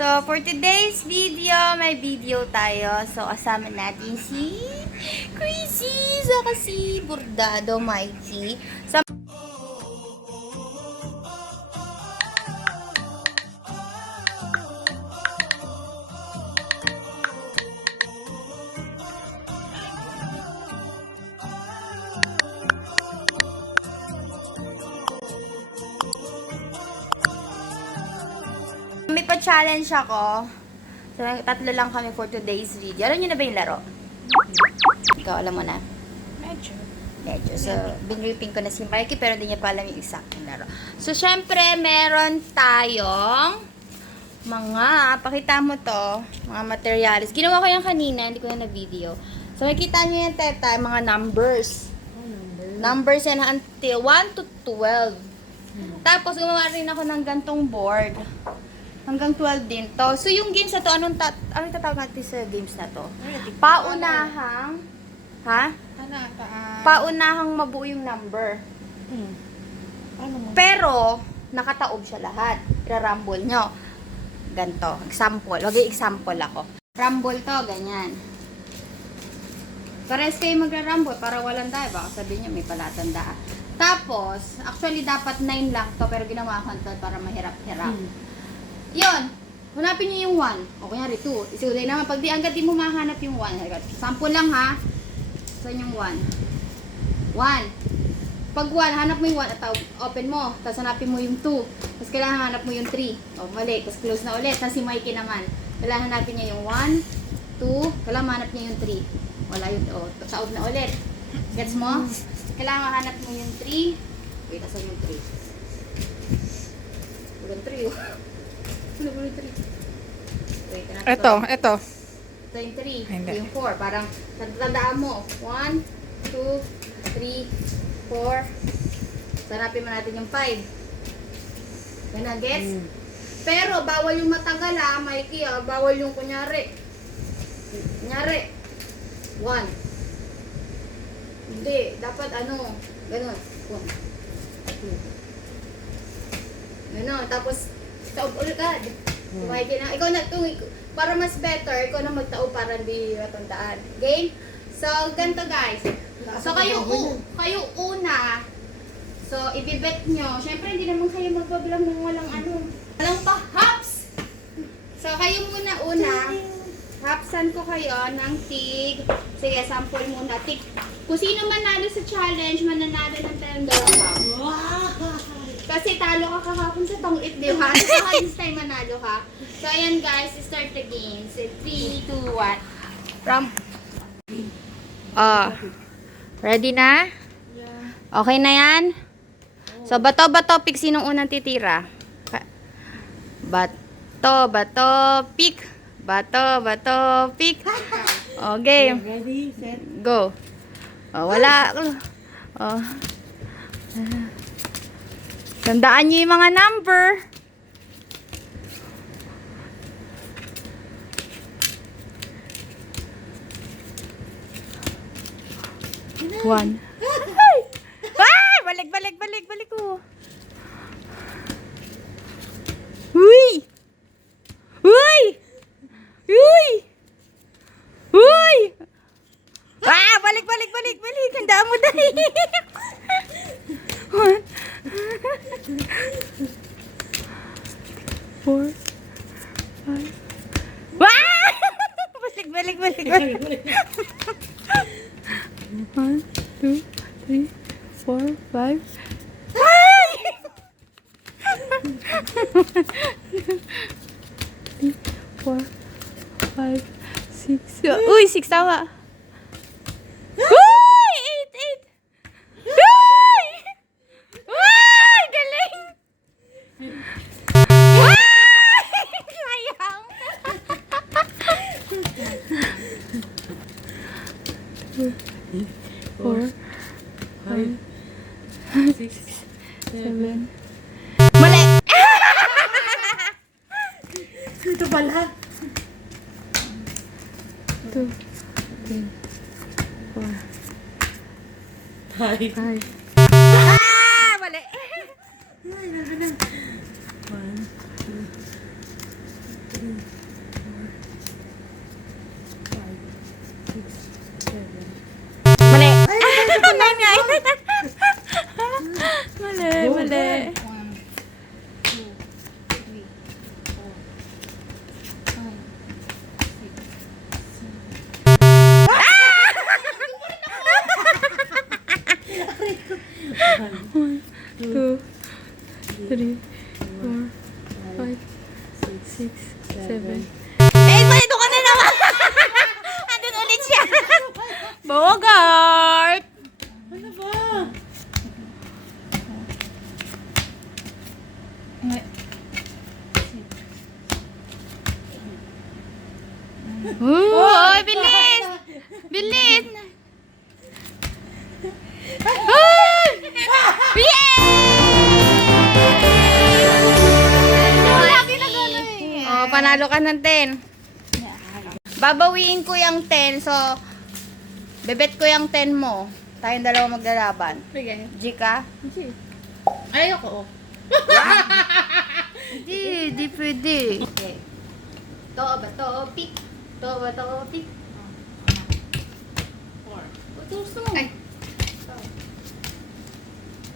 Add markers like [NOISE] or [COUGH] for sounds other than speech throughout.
So, for today's video, may video tayo. So, kasama natin si Crazy, saka si Bordado Mikey. Sa May pa-challenge ako. So, tatlo lang kami for today's video. Alam niyo na ba yung laro? Ikaw, alam mo na? Medyo. Medyo. So, binripping ko na si Mikey pero hindi niya pa alam yung exact laro. So, syempre, meron tayong mga, pakita mo to, mga materials. Ginawa ko yan kanina, hindi ko yan na-video. So, makikita niyo yan, teta, mga numbers. Numbers yan until 1 to 12. Tapos, gumawa rin ako ng gantong board. Hanggang 12 din to. So, yung games na to, anong, ta anong tatawag natin sa games na to? Paunahang, ha? Ano, paa... Paunahang mabuo yung number. Hmm. Ano mo? Pero, nakataob siya lahat. Ira-rumble nyo. Ganto. Example. Wag example ako. Rumble to, ganyan. Pares kayo magra-rumble para walang tayo. Baka sabihin nyo may palatandaan. Tapos, actually dapat 9 lang to pero ginawa ko to para mahirap-hirap. Hmm. Yun. Hanapin niyo yung 1. O kunyari 2. Isiguro naman, pag di agad di mo mahanap yung 1. Sample lang ha. Saan yung 1? 1. Pag 1, hanap mo yung 1 at open mo. Tapos hanapin mo yung 2. Tapos kailangan hanap mo yung 3. O mali. Tapos close na ulit. Tapos si Mikey naman. Kailangan hanapin niya yung 1, 2. Kailangan hanap niya yung 3. Wala yung, o, taob na ulit. Gets mo? Kailangan hanap mo yung 3. Wait, asan yung 3? Walang 3 oh. Wala, wala yung 3. Hanap ko. Ito, ito. Ito yung 3. Hindi. Yung 4. Parang tatandaan mo. 1, 2, 3, 4. Sanapin mo natin yung 5. Yan na, gets? Hmm. Pero, bawal yung matagal ha, Mikey ha. Bawal yung kunyari. Kunyari. 1. Hindi. Dapat ano. Ganun. 1. 2. Ganun. Tapos, taob ulit ka. Hmm. Mikey na. Ikaw na, ik- para mas better, ikaw na magtaob para hindi matandaan. Game? So, ganito guys. So, kayo, u, kayo una, so, ibibet nyo. Siyempre, hindi naman kayo magbablang ng walang ano. Walang pa-hops! So, kayo muna una. Hapsan ko kayo ng tig. Sige, sample muna. Tig. Kung sino manalo sa challenge, mananalo ng 10 dollars. Kasi talo ka kahapon sa tongit, di ba? So, baka this time manalo ka. So, ayan guys, start the game. So, 3, 2, 1. From... Ah. ready na? Okay na yan? So, bato, bato, pick. Sinong unang titira? Bato, bato, pick. Bato, bato, pick. Okay. Ready, set. Go. Oh, wala. Oh. Tandaan niyo yung mga number. One. Ay! Ay! Balik, balik, balik, balik ko. Uy! Uy! Uy! Uy! Ah! Balik, balik, balik, balik. Handaan mo dali. [LAUGHS] One. Four. Five. Ah! Balik, balik, balik, balik. One, two, three, four, five. Ay! Three, four, five, six. Uy, six tawa. Uy! Eight, eight. Uy! Uy! Galing! Uy! Sayang! Four, Panalo ka ng 10. Babawiin ko yung 10, so bebet ko yung 10 mo. Tayong dalawa maglalaban. Sige. Jika? Sige. Ayoko. oh. Hindi, di pwede. Okay. To ba topic? To ba topic? Four. Gusto mo. Ay.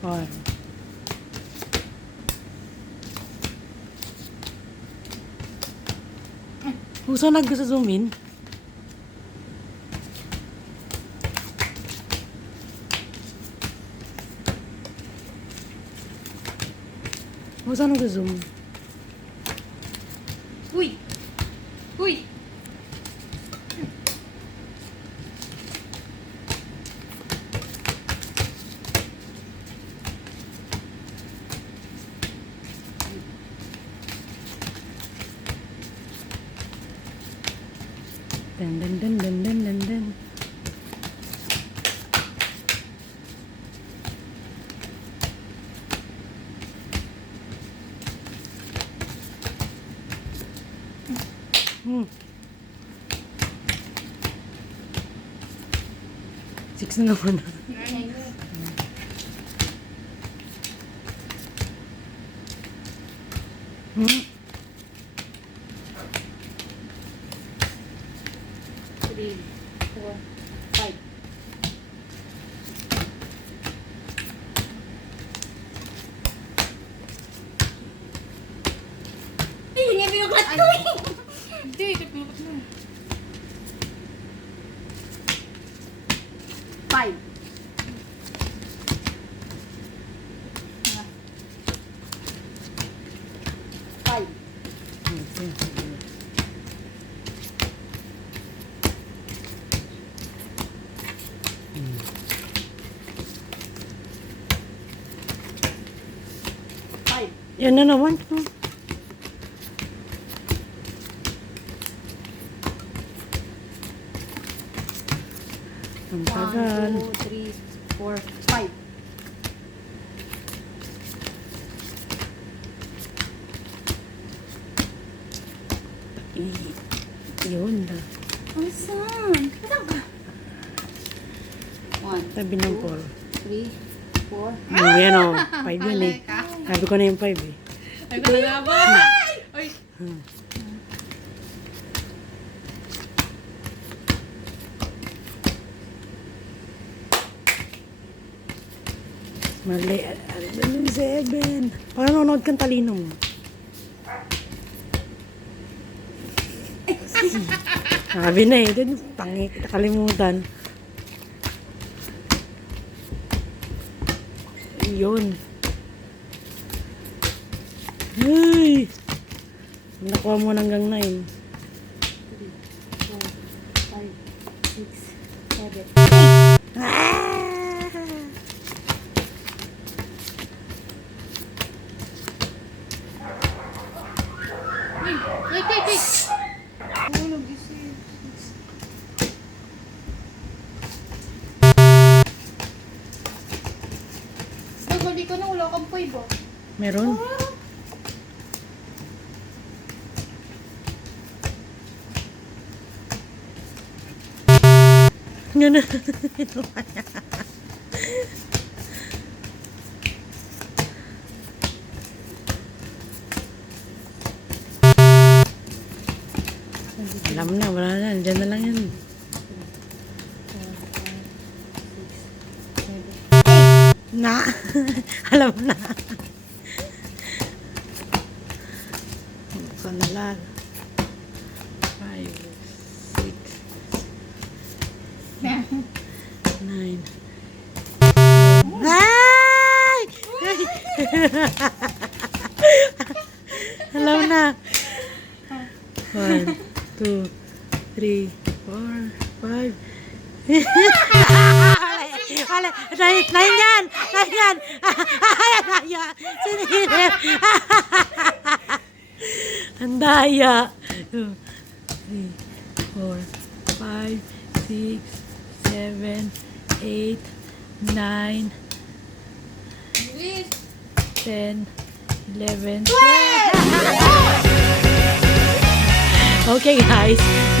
Four. Kung saan nag sa zoom in? Kung saan nag zoom? Uy! Hmm. Six na naman. Five. Five. Five. Yan na naman. Hmm. One, two, three, four, five. I- Yun na. Asan? Saan ka? One, Sabi ng four. three, four. Oh, yan o. Five yun eh. Sabi ko na yung five eh. Ay, talaga ba? Ay, Mali. Seven. Parang nanonood kang talino mo. Sabi na eh. Dun, pangit. Nakalimutan. Yun. Hey! Nakuha mo hanggang 9. 3, 4, 5, 6, 7. Niya. Alam na, wala na. Diyan na lang yan. Na. [LAUGHS] Alam na. [LAUGHS] Alam na. One, two, three, four, five. [LAUGHS] Wala, nahin, nahin yan, nahin yan. Ayan, [LAUGHS] ayan. Sinihirap. Ang daya.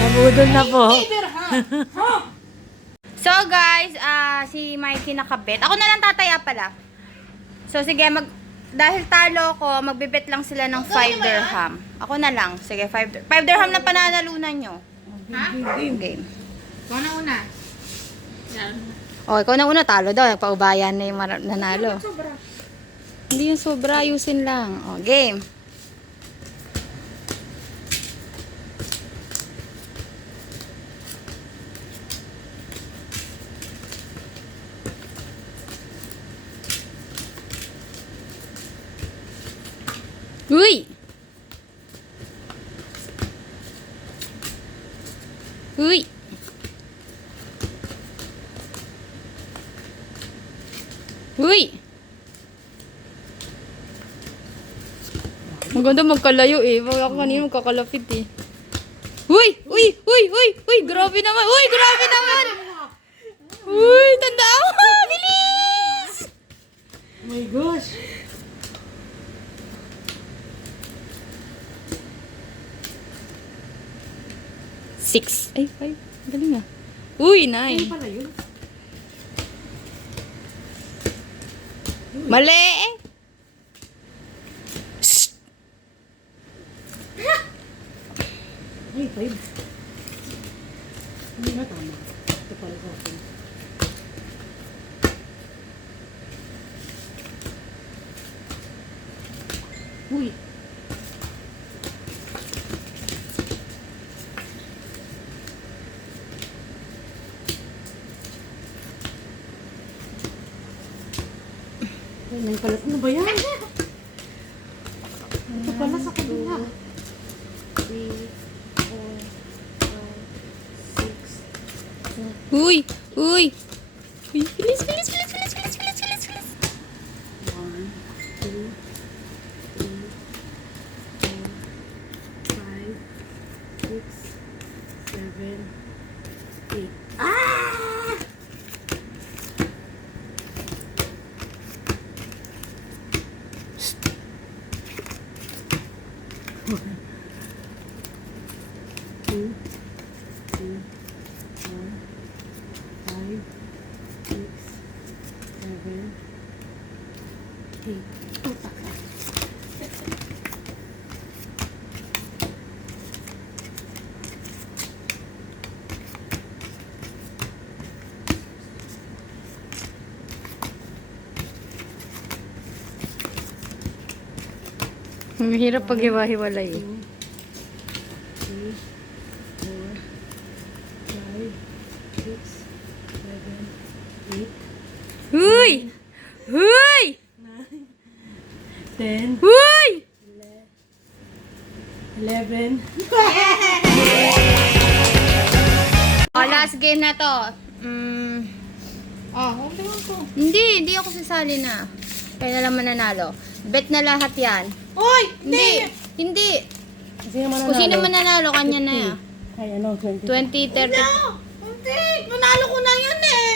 Nabudol na po. So guys, ah si Mikey nakabet. Ako na lang tataya pala. So sige, mag dahil talo ko, magbibet lang sila ng 5 dirham. Ako na lang. Sige, 5 5 dirham na pananalunan nyo. Ha? Game. Ikaw na una. Yan. Oh, ikaw na una talo daw. Nagpaubayan na yung nanalo. Sobra. Hindi yung sobra, ayusin lang. Oh, game. Uy! Uy! Uy! Maganda magkalayo eh. Wag ako kanina magkakalapit eh. Uy! Uy! Uy! Uy! Uy! Grabe naman! Uy! Grabe naman! Uy! Tandaan [LAUGHS] mo! Bilis! Oh my gosh. Six. Ay, five. Galing ah. Uy! Nine. Pala yun. Mali! Ay, five. Hindi na tama. Ito pala akin. Uy. May pala. Ano ba yan? Ito pala sa kabila. Three, four, five, six, Uy! Uy! Uy! Bilis! Bilis! Bilis! Bilis! मेरा पगे वाही वाला ही। Last game na to. Mm, Ah, okay lang to. hindi, hindi ako sasali na. Kaya na lang mananalo. Bet na lahat yan. Hoy! Hindi, hindi. Sino man Kung sino mananalo, kanya na yan. Ay, ano, 20. 20, 30. Hindi! Manalo ko na yan eh!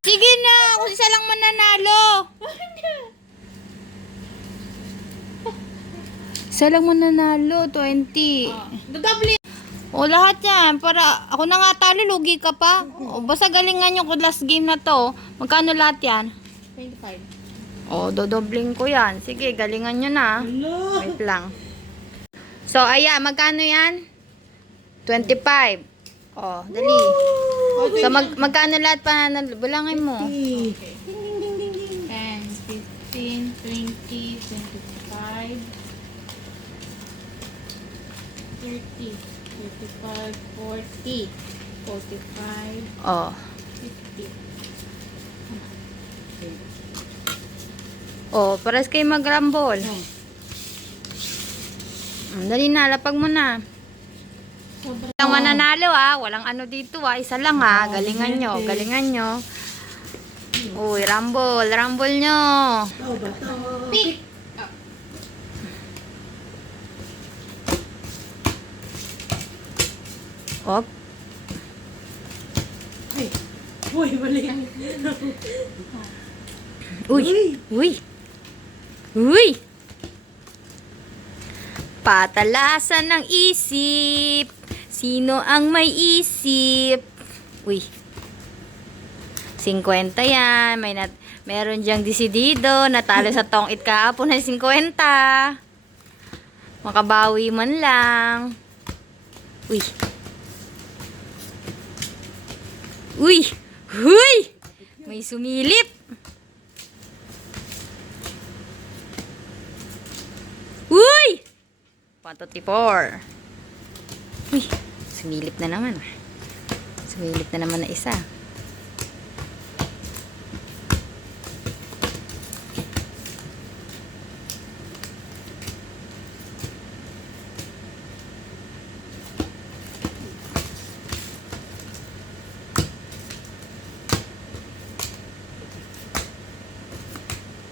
Sige na, kung isa lang mananalo. Isa lang mananalo, 20. Dadabli! O lahat yan, para ako na nga talo, lugi ka pa. O basta galingan nyo kung last game na to. Magkano lahat yan? 25. O, dodobling ko yan. Sige, galingan nyo na. Hello! Wait lang. So, ayan, magkano yan? 25. O, dali. So, mag magkano lahat pa na bulangin mo? 10, 15, 20, 25, 30, 35, 40, 45, O. 50. O, pares kayo mag-rumble. Mm, Dali na, lapag mo na. Sobra. Walang mananalo ah. Walang ano dito ah. Isa lang ah. Galingan nyo. Galingan nyo. Uy, rumble. Rumble nyo. Pick! Hop. Ay. Uy, mali. Uy. Uy. Uy. Patalasan ng isip. Sino ang may isip? Uy. 50 yan. May nat meron diyang desidido. Natalo sa tong it kahapon ng 50. Makabawi man lang. Uy. Uy. Huy! May sumilip. Uy! 124. Uy, sumilip na naman. Sumilip na naman na isa.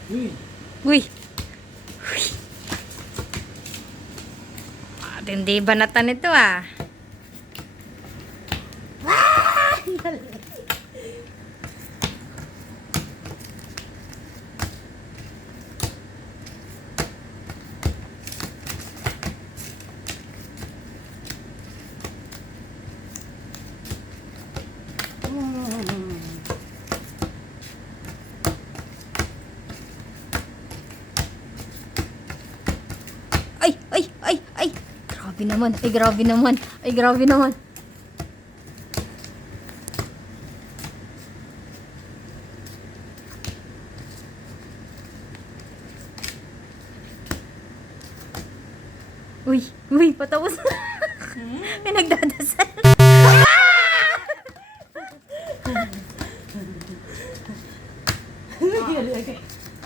Uy. Uy! Uy! Matindi banatan ito ah. [LAUGHS] Ay, ay, ay, ay. Grabe naman. Ay, grabe naman. Ay, grabe naman. Uy, uy, patapos [LAUGHS] na. May nagdadasal.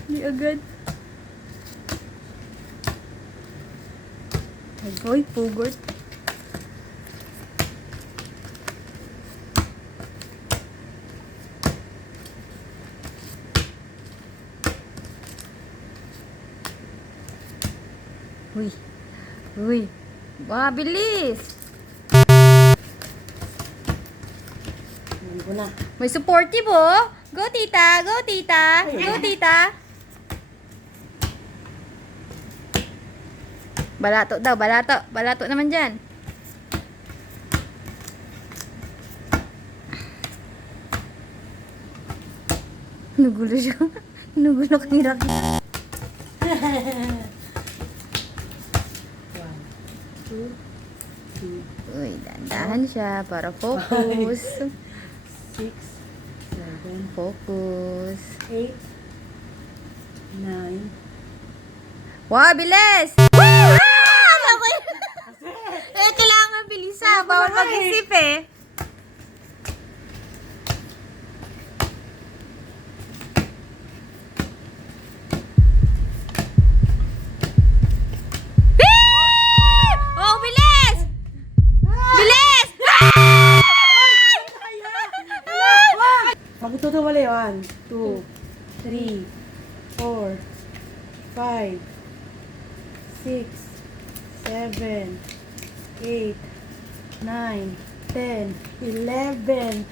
Hindi agad. Ay, pugot. Uy. Uy. Wah, bilis. May supportive oh. Go, tita. Go, tita. Go, tita. Balato daw, balato. Balato naman dyan. Nagulo siya. [LAUGHS] Nagulo kay Rocky. Uy, dandahan siya para focus. six, seven, Focus. eight, nine. Wow, bilis! Woo! Ah! Ako yun. eh, kailangan bilisan. Bawal mag-isip eh. Whee! Oh, bilis! Bilis! Tumali, one, two, three, four, five, six, seven, eight, nine, ten, eleven,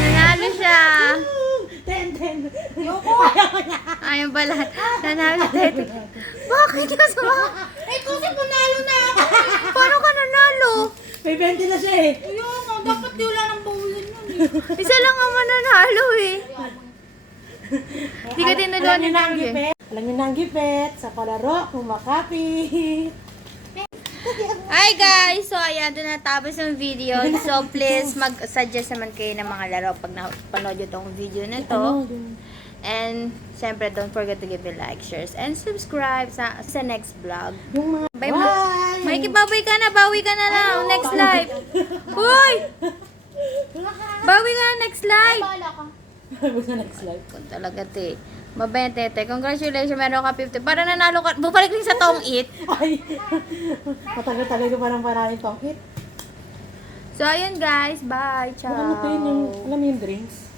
Nanalo siya. ten, ten. Ayun pala. Nanalo siya. Bakit ka sa Eh, kasi panalo na ako. Paano ka nanalo? May 20 na siya eh. Ayun, oh, dapat di wala ng bawalin yun eh. Isa lang ang mananalo eh. Hindi ka din Alam na. Alam niyo na ang gipet. Sa palaro, kumakapit. Hi guys! So ayan, doon natapos yung video. So please mag-suggest naman kayo ng mga laro pag napanood nyo tong video na to. And syempre don't forget to give me like, shares, and subscribe sa sa next vlog. Yung mga... Bye mo. Mikey, babay ka na. Bawi ka na lang. Next live. Hoy! Bawi ka na next live. Bahala ka. [LAUGHS] Sa next live. Kung talaga te. Mabaya tete. Congratulations. Meron ka 50. Para nanalo ka. Bubalik rin sa tong it. [LAUGHS] Ay, matagal-tagal ko parang parahin tong hit. So, ayun guys. Bye. Ciao. Ano to yun yung, alam yung drinks?